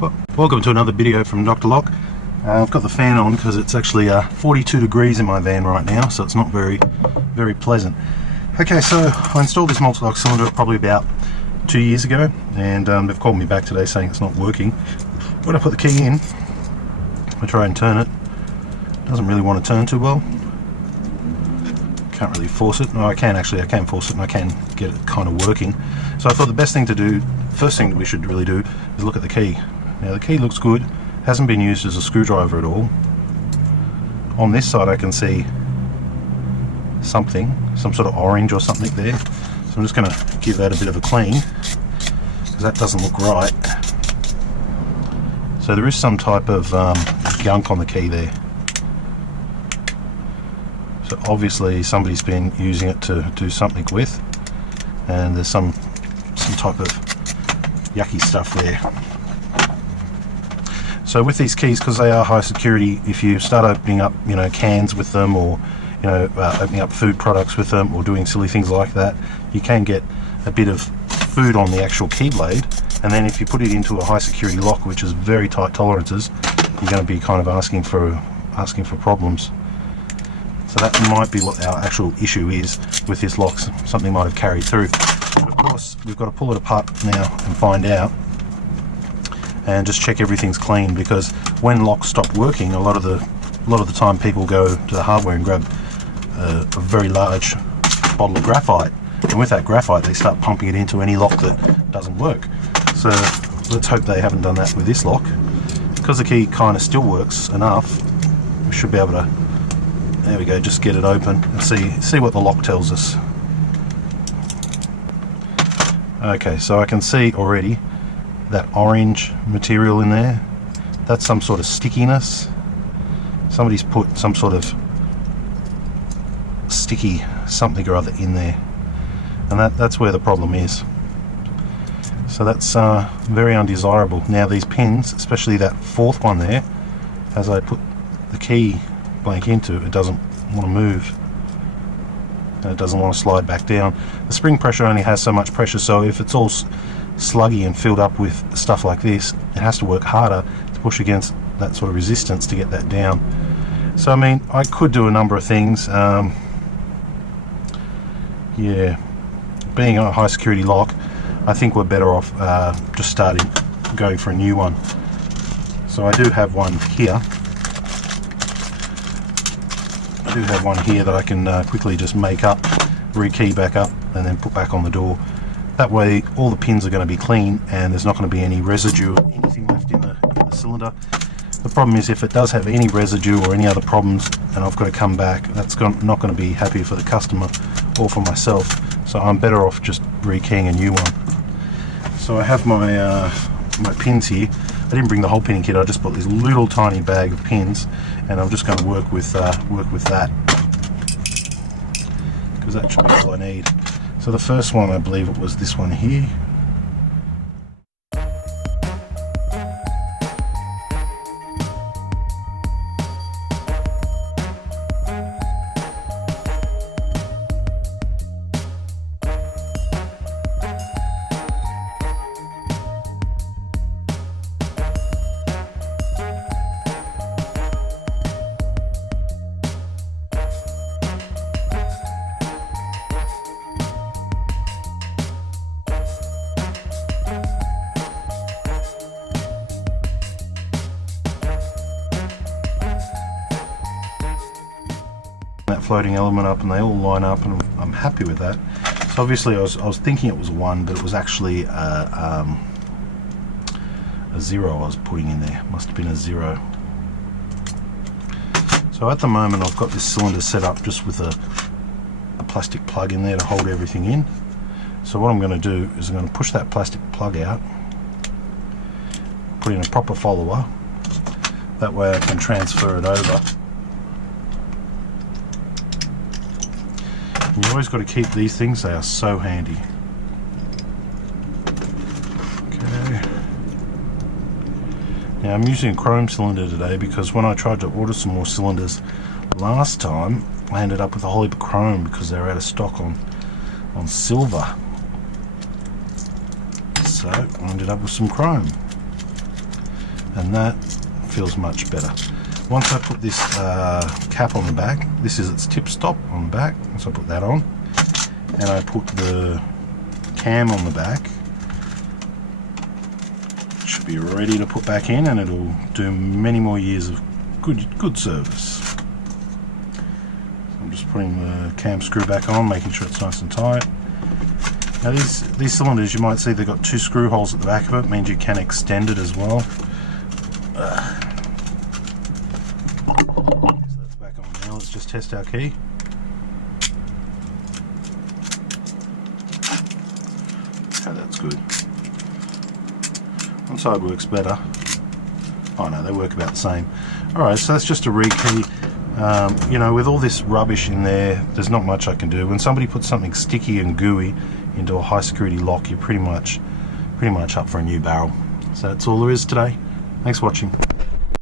Well, welcome to another video from Dr. Lock. I've got the fan on because it's actually 42 degrees in my van right now, so it's not very pleasant. Okay, so I installed this multi-lock cylinder probably about 2 years ago, and they've called me back today saying it's not working. When I put the key in, I try and turn it. It doesn't really want to turn too well. Can't really force it. No, I can force it, and I can get it kind of working. So I thought the best thing to do, first thing that we should really do, is look at the key. Now the key looks good, hasn't been used as a screwdriver at all. On this side I can see something, some sort of orange or something there. So I'm just going to give that a bit of a clean, because that doesn't look right. So there is some type of gunk on the key there. So obviously somebody's been using it to do something with, and there's some type of yucky stuff there. So with these keys, because they are high security, if you start opening up, cans with them, or opening up food products with them, or doing silly things like that, you can get a bit of food on the actual key blade. And then if you put it into a high security lock, which is very tight tolerances, you're going to be kind of asking for problems. So that might be what our actual issue is with this lock. Something might have carried through. But of course, we've got to pull it apart now and find out, and just check everything's clean, because when locks stop working, a lot of the time people go to the hardware and grab a very large bottle of graphite, and with that graphite they start pumping it into any lock that doesn't work. So let's hope they haven't done that with this lock. Because the key kind of still works enough, we should be able to, there we go, just get it open and see what the lock tells us. Okay, so I can see already that orange material in there. That's some sort of stickiness. Somebody's put some sort of sticky something or other in there, and that's where the problem is. So that's very undesirable. Now these pins, especially that fourth one there, as I put the key blank into it, doesn't want to move, and it doesn't want to slide back down. The spring pressure only has so much pressure, so if it's all sluggy and filled up with stuff like this, it has to work harder to push against that sort of resistance to get that down. So I mean, I could do a number of things. Yeah, being a high security lock, I think we're better off just going for a new one. So I do have one here. That I can quickly just make up, rekey back up, and then put back on the door. That way all the pins are going to be clean, and there's not going to be any residue or anything left in the cylinder. The problem is, if it does have any residue or any other problems and I've got to come back, that's not going to be happy for the customer or for myself. So I'm better off just rekeying a new one. So I have my pins here. I didn't bring the whole pinning kit, I just bought this little tiny bag of pins, and I'm just going to work with that, because that should be all I need. So the first one, I believe it was this one here. That floating element up, and they all line up, and I'm happy with that. So obviously I was thinking it was 1, but it was actually a 0 I was putting in there. Must have been a 0. So at the moment I've got this cylinder set up just with a plastic plug in there to hold everything in. So what I'm going to do is I'm going to push that plastic plug out, put in a proper follower, that way I can transfer it over. You always got to keep these things, they are so handy. Okay. Now I'm using a chrome cylinder today, because when I tried to order some more cylinders last time, I ended up with a whole heap of chrome because they were out of stock on silver. So I ended up with some chrome. and that feels much better. Once I put this cap on the back, this is its tip stop on the back, once I put that on, and I put the cam on the back, it should be ready to put back in, and it'll do many more years of good service. So I'm just putting the cam screw back on, making sure it's nice and tight. Now these cylinders, you might see they've got 2 screw holes at the back of it, means you can extend it as well. So that's back on now. Let's just test our key. Okay, that's good. One side works better. Oh no, they work about the same. Alright, so that's just a rekey. You know, with all this rubbish in there, there's not much I can do. When somebody puts something sticky and gooey into a high security lock, you're pretty much up for a new barrel. So that's all there is today. Thanks for watching.